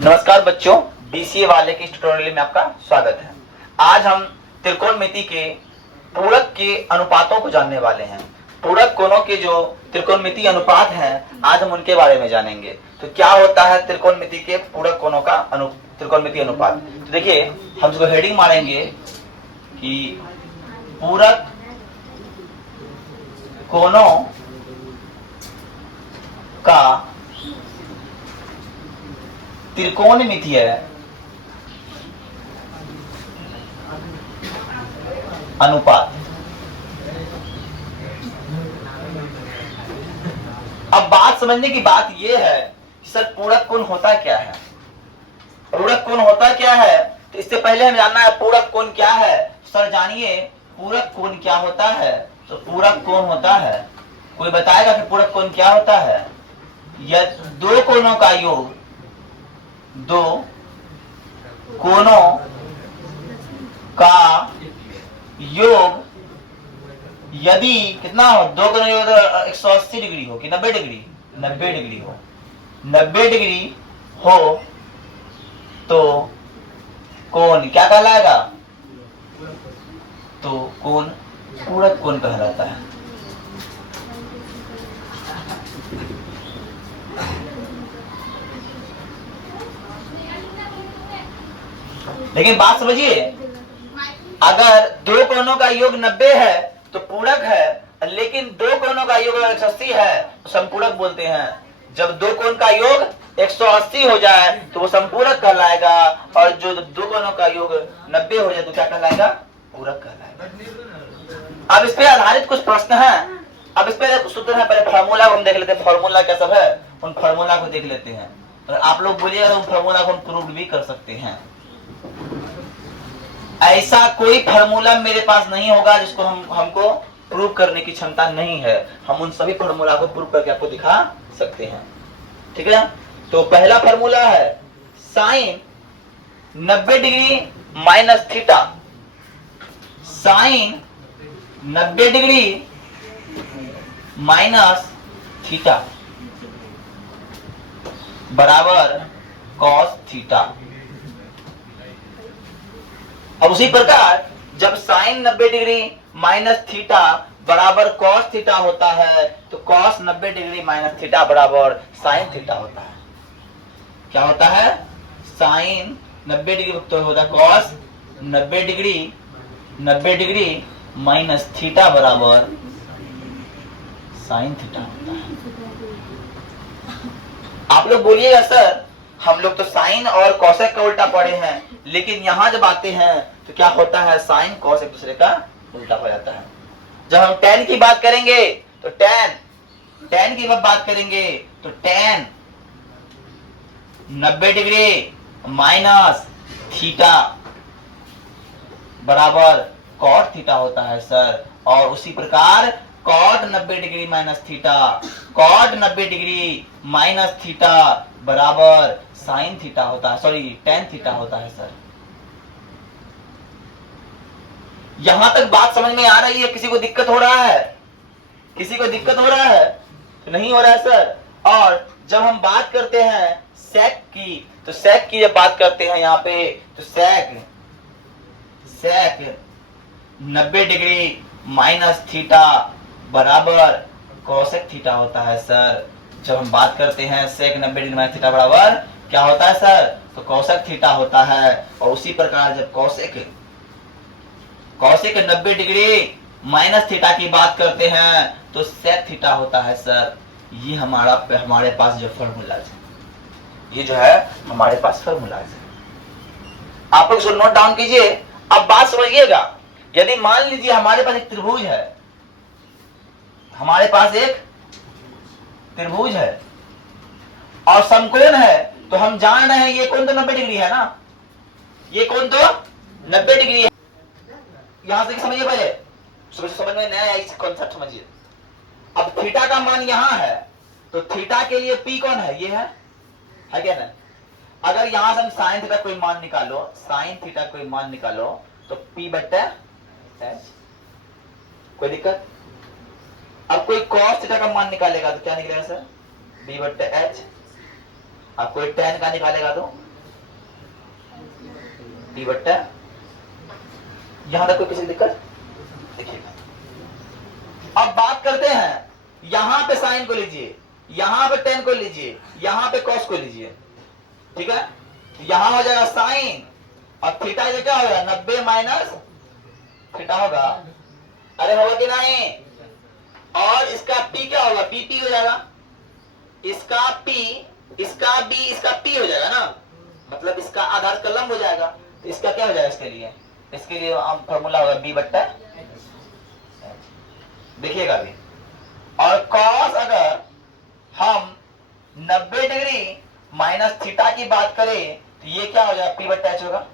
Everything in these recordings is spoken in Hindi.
नमस्कार बच्चों, बीसीए वाले के इस ट्यूटोरियल में आपका स्वागत है। आज हम त्रिकोणमिति के पूरक के अनुपातों को जानने वाले हैं। पूरक कोणों के जो त्रिकोणमिति अनुपात हैं, आज हम उनके बारे में जानेंगे। तो क्या होता है त्रिकोणमिति के पूरक कोणों का त्रिकोणमिति अनुपात। तो देखिए, हम इसको हेडिंग मारेंगे कि पूरक कोणों का त्रिकोणमितीय अनुपात। अब बात समझने की बात यह है कि सर पूरक कोण होता क्या है। पूरक कोण होता क्या है, तो इससे पहले हमें जानना है पूरक कोण क्या है। सर जानिए पूरक कोण क्या होता है। तो पूरक कोण होता है, कोई बताएगा कि पूरक कोण क्या होता है। यह दो कोणों का योग, दो कोणों का योग यदि कितना हो, दो कोणों योग 180 डिग्री हो कि 90 डिग्री, 90 डिग्री हो, 90 डिग्री हो तो कोण क्या कहलाएगा। तो कोण पूरक कोण कहलाता है। लेकिन बात समझिए, अगर दो कोणों का योग 90 है तो पूरक है, लेकिन दो कोणों का योग 180 है तो संपूरक बोलते हैं। जब दो कोण का योग 180 हो जाए तो वो संपूरक कहलाएगा, और जो दो कोणों का योग 90 हो जाए तो क्या कहलाएगा, पूरक कहलाएगा। अब इस पे आधारित कुछ प्रश्न हैं। अब इस पे सूत्र है, पहले फार्मूला को हम देख लेते हैं। फार्मूला क्या सब है, उन फार्मूला को देख लेते हैं। और आप लोग बोलिएगा तो उन फार्मूला को हम प्रूव भी कर सकते हैं। ऐसा कोई फार्मूला मेरे पास नहीं होगा जिसको हमको प्रूव करने की क्षमता नहीं है। हम उन सभी फार्मूला को प्रूव करके आपको दिखा सकते हैं, ठीक है। तो पहला फार्मूला है sine 90 degree minus theta. Sine 90 degree minus theta बराबर कॉस थीटा। अब उसी प्रकार जब साइन 90 डिग्री माइनस थीटा बराबर कॉस थीटा होता है तो कॉस 90 डिग्री माइनस थीटा बराबर साइन थीटा होता है। क्या होता है, साइन 90 डिग्री तो होता है कॉस 90 डिग्री माइनस थीटा बराबर साइन थीटा होता है। आप लोग बोलिएगा सर हम लोग तो साइन और कॉसेक का उल्टा पढ़े हैं, लेकिन यहां जब आते हैं तो क्या होता है, साइन कॉस एक दूसरे का उल्टा हो जाता है। जब हम tan की बात करेंगे तो tan की बात करेंगे तो tan 90 डिग्री माइनस थीटा बराबर कॉट थीटा होता है सर। और उसी प्रकार cot 90 degree minus theta, cot 90 degree minus theta बराबर साइन थीटा होता है, सॉरी टेन थीटा होता है सर। यहां तक बात समझ में आ रही है। किसी को दिक्कत हो रहा है, किसी को दिक्कत हो रहा है तो नहीं हो रहा है सर। और जब हम बात करते हैं सेक की, तो सेक की जब बात करते हैं यहाँ पे तो सेक 90 डिग्री माइनस थीटा बराबर कोसेक थीटा होता है सर। जब हम बात करते हैं सेक 90 डिग्री माइनस थीटा बराबर क्या होता है सर, तो कोसेक थीटा होता है। और उसी प्रकार जब कोसेक 90 डिग्री माइनस थीटा की बात करते हैं तो सेक थीटा होता है सर। ये हमारे पास जो फॉर्मूला है, ये जो है हमारे पास फॉर्मूला है। आप लोग इसको नोट डाउन कीजिए। अब बात समझिएगा, यदि मान लीजिए हमारे पास एक त्रिभुज है, हमारे पास एक त्रिभुज है और समकोण है, तो हम जान रहे हैं ये कोण तो 90 डिग्री है ना, ये कोण तो 90 डिग्री है। यहां से समझिए, पहले समझ में नया इस कॉन्सेप्ट समझिए। अब थीटा का मान यहां है तो थीटा के लिए पी कौन है, ये है क्या ना। अगर यहां से हम साइन थीटा कोई मान निकालो, साइन थीटा कोई मान निकालो तो पी बट्टा एच, कोई दिक्कत। अब कोई कॉस थीटा का मान निकालेगा तो क्या निकलेगा सर, बी बट्टा एच। अब कोई टेन का निकालेगा तो b बट्टा, यहां तक कोई किसी दिक्कत? देखिएगा, अब बात करते हैं, यहां पे साइन को लीजिए, यहां पे टेन को लीजिए, यहां पे कॉस को लीजिए, ठीक है? यहां हो जाएगा साइन और थीटा ये क्या होगा 90 माइनस थीटा होगा। अरे होगा कि नहीं? और इसका p क्या होगा? p हो जाएगा, इसका p, इसका b, इसका p हो जाएगा ना, मतलब इसका आधार का लंब हो जाएगा, तो इसका क्या हो जाएगा? इसके लिए हम फॉर्मूला होगा b बट्टा, देखिएगा अभी। और cos अगर हम 90 डिग्री माइनस थीटा की बात करें तो ये क्या हो जाएगा? p बट्टा h होगा।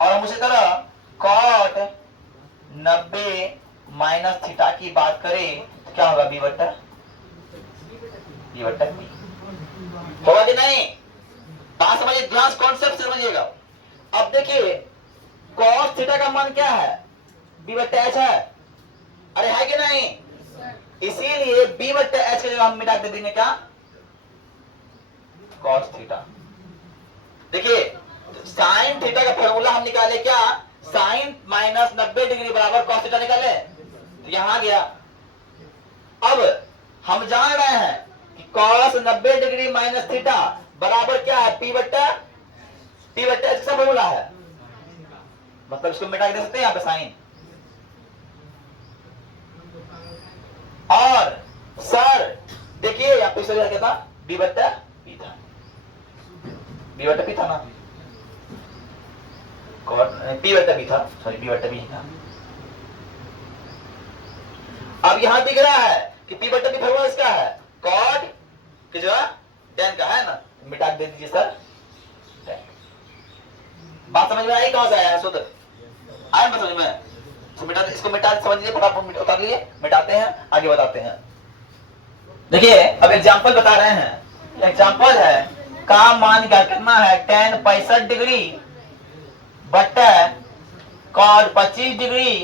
और हम उसी तरह cot 90 माइनस थीटा की बात करें तो क्या होगा? b बट्टा p होगा कि नहीं? बात समझिए, ध्यान कॉन्सेप्ट समझिएगा। अब देखिए cos थीटा का मान क्या है? b बट्टा h है, अरे है कि नहीं? इसीलिए b बट्टा h की जगह हम मिटा दे देंगे क्या? cos theta. देखिए साइन थीटा का फॉर्मूला हम निकाले क्या? साइन माइनस 90 डिग्री बराबर cos थीटा निकाले, तो यहां गया। अब हम जान रहे हैं कि cos 90 डिग्री माइनस थीटा बराबर क्या है? p बट्टा h का फॉर्मूला है, मतलब इसको मिटा के दे सकते हैं यहां पे साइन। और सर देखिए यहां पे क्या था? b बट्टा p था, b बट्टा p था ना, p बट्टा b था, सॉरी b बट्टा b था। अब यहां दिख रहा है कि p बट्टा b फॉर्मूला इसका है cot की जगह tan का है ना, मिटा दे दीजिए सर tan। बात समझ में आई? कहां से आया सूत्र? आया समझ में? इसको मिटा समझिए, फटाफट उतार लिए, मिटाते हैं, आगे बताते हैं। देखिए अब एग्जांपल बता रहे हैं। एग्जांपल है का मान क्या करना है? tan 65 डिग्री बट्टा cot 25 डिग्री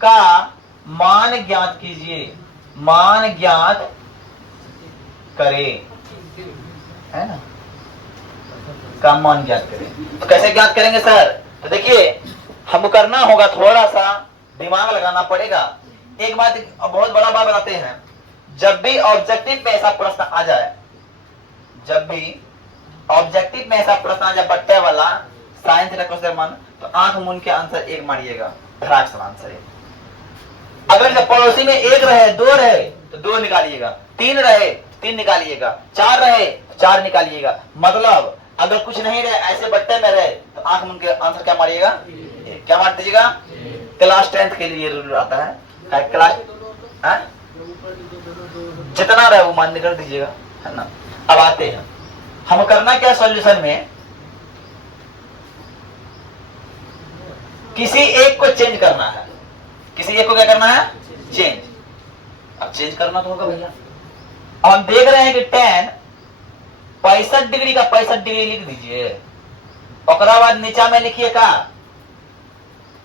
का मान ज्ञात कीजिए, मान ज्ञात करें, है ना? का मान ज्ञात करें। तो कैसे ज्ञात करेंगे सर? तो देखिए हमको करना होगा, थोड़ा सा दिमाग लगाना पड़ेगा। एक बात, बहुत बड़ा बात बताते हैं, जब भी ऑब्जेक्टिव में ऐसा प्रश्न आ जाए, जब भी ऑब्जेक्टिव में ऐसा प्रश्न आ जाए बट्टे वाला साइन थीटा cos थीटा मान, तो आंख मूंद के आंसर एक मारिएगा, धड़ाक से आंसर है। अगर जब पड़ोसी में एक रहे, दो रहे तो दो निकालिएगा, तीन रहे तीन निकालिएगा, चार रहे चार निकालिएगा। मतलब अगर कुछ नहीं रहे, ऐसे बट्टे में रहे, तो आंख मूंद के आंसर क्या मारिएगा? क्या मार दीजिएगा? क्लास 10th के लिए रूल आता है, क्लास जितना रहे वो मान निकल दीजिएगा, है ना? अब आते हैं, हम करना क्या सॉल्यूशन में? किसी एक को चेंज करना है, किसी एक को क्या करना है? चेंज। अब चेंज करना तो होगा भैया। अब हम देख रहे हैं कि tan 65 डिग्री का 65 डिग्री लिख दीजिए, और बाद नीचा में लिखिए का,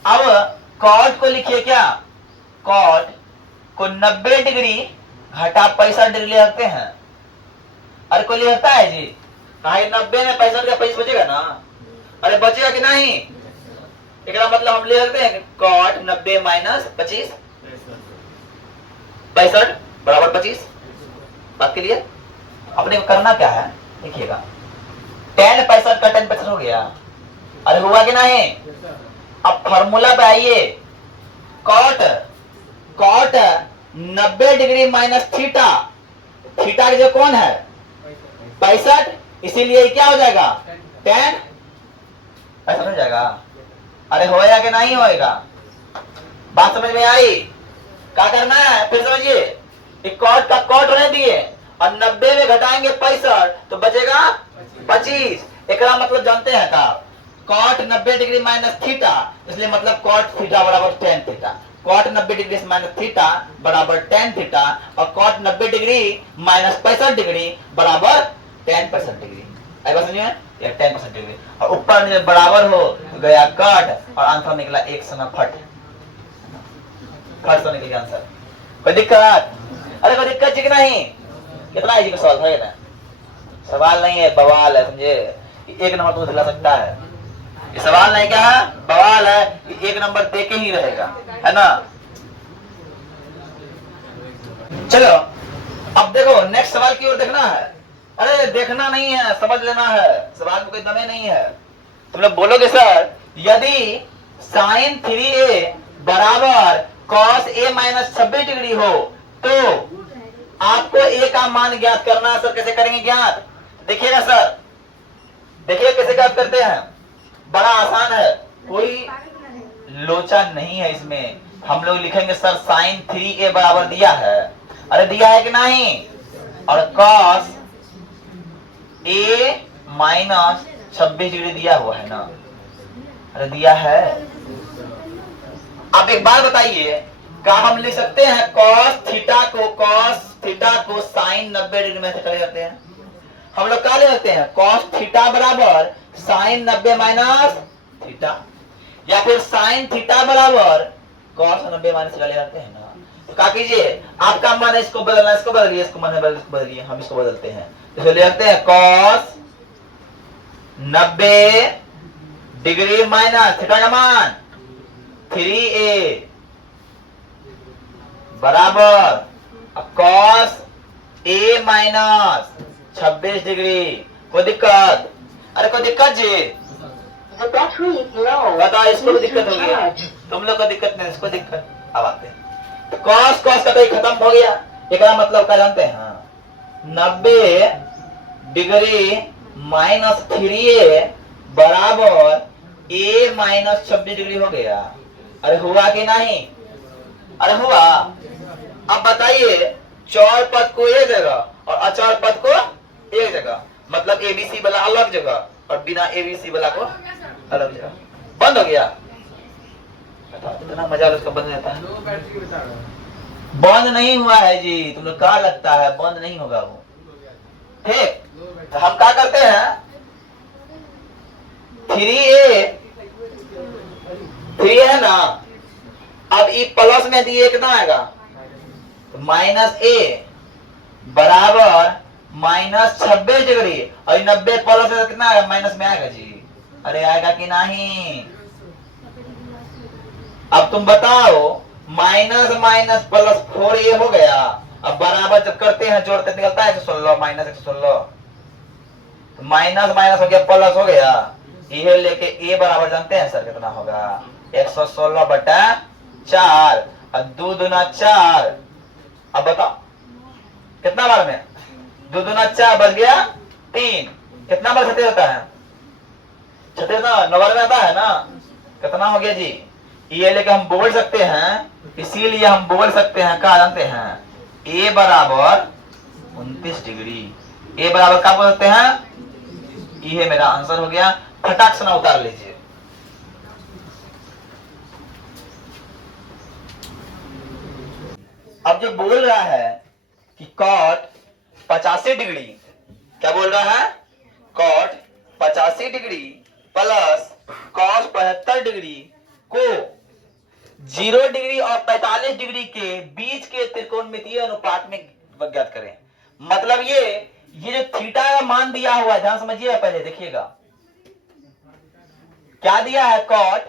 अब cot को लिखिए क्या? cot को 90 डिग्री घटा 65 डिग्री लिखते हैं। अरे कोई लिखता है जी? कहा 90 में 65 का 25 बचेगा ना? अरे बचेगा कि नहीं? एक मतलब हम लिखते हैं cot 90 माइनस 25 65 बराबर 25। बात के लिए अपने को करना क्या है? देखिएगा tan 65 का tan 65 हो गया। अरे हुआ कि नहीं? अब फॉर्मूला पे आइए, cot 90 degree minus theta, theta की जो कौन है? 65, इसीलिए क्या हो जाएगा? tan 65 हो जाएगा। अरे होएगा कि नहीं होएगा? बात समझ में आई? क्या करना है फिर समझिए, cot का cot रहने दिए और 90 में घटाएंगे 65 तो बचेगा 25। एक मतलब जानते हैं का? cot 90 डिग्री माइनस थीटा, इसलिए मतलब cot थीटा बराबर tan theta, cot 90 degree minus theta बराबर tan थीटा, और cot 90 डिग्री माइनस 65 डिग्री बराबर tan 65 डिग्री। आई बात समझिए? या tan 65 डिग्री, और ऊपर में बराबर हो तो गया कट, और आंसर निकला एक समय फट तो निकल गया आंसर। कोई दिक्कत? अरे कोई दिक्कत कि नहीं? कितना इजी का सवाल था? सवाल नहीं है, बवाल है, समझे? एक नंबर तो दिला सकता है। ये सवाल नहीं क्या है, बवाल है। ये एक नंबर दे के ही रहेगा, है ना। चलो अब देखो नेक्स्ट सवाल की ओर देखना है। अरे देखना नहीं है, समझ लेना है, सवाल में कोई दमे नहीं है। तुम लोग बोलोगे सर यदि साइन 3a बराबर कॉस a माइनस 26 डिग्री हो तो आपको a का मान ज्ञात करना है। सर कैसे करेंगे ज्ञात, देखिएगा सर, देखिए कैसे ज्ञात करते हैं, बड़ा आसान है, कोई लोचा नहीं है इसमें। हम लोग लिखेंगे सर साइन 3a बराबर दिया है, अरे दिया है कि नहीं, और कॉस a माइनस 26 डिग्री दिया हुआ है ना, अरे दिया है। अब एक बात बताइए, क्या हम लिख सकते हैं कॉस थीटा को साइन 90 डिग्री में से कर सकते हैं? हम लोग क्या ले सकते हैं, कॉस थीटा बराबर साइन 90 माइनस थीटा, या फिर साइन थीटा बराबर कॉस 90 माइनस थीटा ले सकते हैं ना। तो क्या कीजिए, आपका मन है इसको बदलना, इसको बदलिए, इसको मन है इसको बदलिए, हम इसको बदलते हैं। तो ले सकते हैं कॉस 90 डिग्री माइनस थीटा का मान 3a बराबर कॉस a माइनस 26 डिग्री। कोई दिक्कत, अरे कोई दिक्कत जी, बताओ इसको भी दिक्कत हो गया, तुम लोग को दिक्कत नहीं, इसको दिक्कत। अब आते हैं तो कॉस का तो खत्म हो गया, इसका मतलब क्या जानते हैं, 90 डिग्री माइनस 3a बराबर a माइनस 26 डिग्री हो गया। अरे हुआ कि नहीं, अरे हुआ। अब बताइए चौर पद को एक जगह और अचौर पद को एक जगह, मतलब एबीसी वाला अलग जगह और बिना एबीसी वाला को अलग जगह, बंद हो गया। इतना मजा उसका बंद रहता है, बंद नहीं हुआ है जी, तुम लोग क्या लगता है बंद नहीं होगा वो, ठीक। तो हम क्या करते हैं 3 है ना, अब ई प्लस में दिए कितना आएगा, तो माइनस a बराबर माइनस 26 डिग्री, और 90 प्लस में कितना आएगा, माइनस में आएगा जी, अरे आएगा कि नहीं। अब तुम बताओ माइनस माइनस प्लस 4a हो गया। अब बराबर जब करते हैं जोड़ते निकलता है 116 माइनस 116, तो माइनस माइनस हो गया प्लस हो गया, ये लेके a बराबर जानते हैं सर कितना होगा, 116 बटा 4 और 2 दूना 4। अब बताओ कितना बार में, 2 दूना 4 बच गया 3, कितना बार छठे होता है, छठे ना 9 बार में आता है ना, कितना हो गया जी, ये लेके हम बोल सकते हैं, इसीलिए हम बोल सकते हैं क्या जानते हैं, a बराबर 29 डिग्री, a बराबर क्या बोल सकते हैं, ये मेरा आंसर हो गया। फटाक से ना उतार लीजिए। अब जो बोल रहा है कि कॉट 85 डिग्री, क्या बोल रहा है, cot 85 degree plus cos 75 degree को 0 डिग्री और 45 डिग्री के बीच के त्रिकोणमितीय अनुपात में ज्ञात करें। मतलब ये जो थीटा का मान दिया हुआ है, ध्यान समझिए, पहले देखिएगा क्या दिया है, cot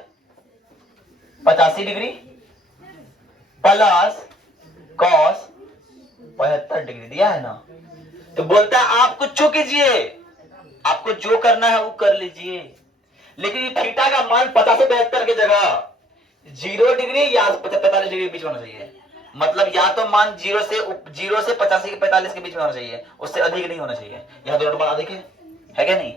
85 degree plus cos 75 degree दिया है ना। तो बोलता है आप कुछ जो कीजिए, आपको जो करना है वो कर लीजिए, लेकिन थीटा का मान 50 से 72 की जगह 0 डिग्री या 45 डिग्री के बीच में होना चाहिए। मतलब या तो मान 0 से 85 के 45 के बीच में होना चाहिए, उससे अधिक नहीं होना चाहिए। यहाँ दोनों मान अधिक है क्या नहीं,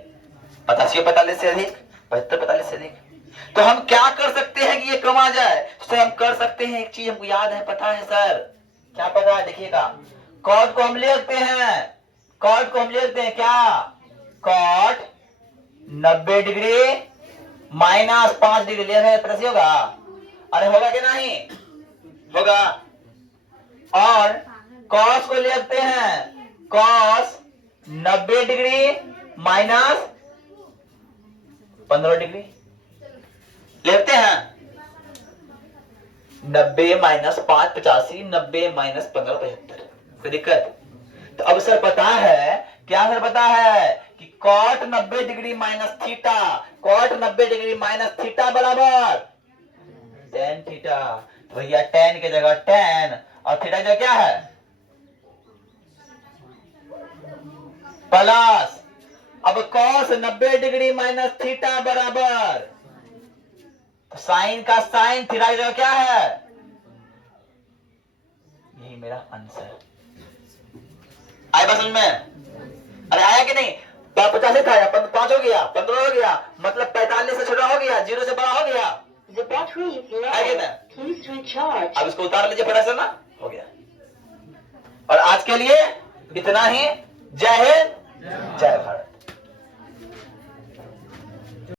85 45 से अधिक, 75 45 से अधिक। तो हम क्या कर सकते हैं कि ये कम आ जाए, तो हम कर सकते हैं एक चीज हमको याद है, पता है सर, क्या पता है, देखिएगा कॉट को हम ले सकते हैं, कॉट को हम ले सकते हैं क्या, कॉट 90 डिग्री माइनस 5 डिग्री ले रहे हैं, होगा, अरे होगा कि नहीं होगा। और कॉस को ले सकते हैं, कॉस 90 डिग्री माइनस 15 डिग्री लेते हैं, 90 माइनस 5 85, 90 माइनस 15 75, कोई दिक्कत। तो अब सर पता है क्या, सर पता है कि cot 90 degree minus theta, cot 90 degree minus theta बराबर टेन थीटा। भैया टेन की जगह टेन और थीटा की जगह क्या है प्लस। अब कॉस 90 डिग्री माइनस थीटा बराबर साइन का साइन, थीटा की जगह क्या है, यही मेरा आंसर। आया बात समझ में? अरे आया कि नहीं? 50 था, 5 हो गया, 15 हो गया, मतलब 45 से छोटा हो गया, 0 से बड़ा हो गया। अब इसको उतार लीजिए फटाफट से ना, हो गया। और आज के लिए इतना ही। जय हिंद, जय भारत।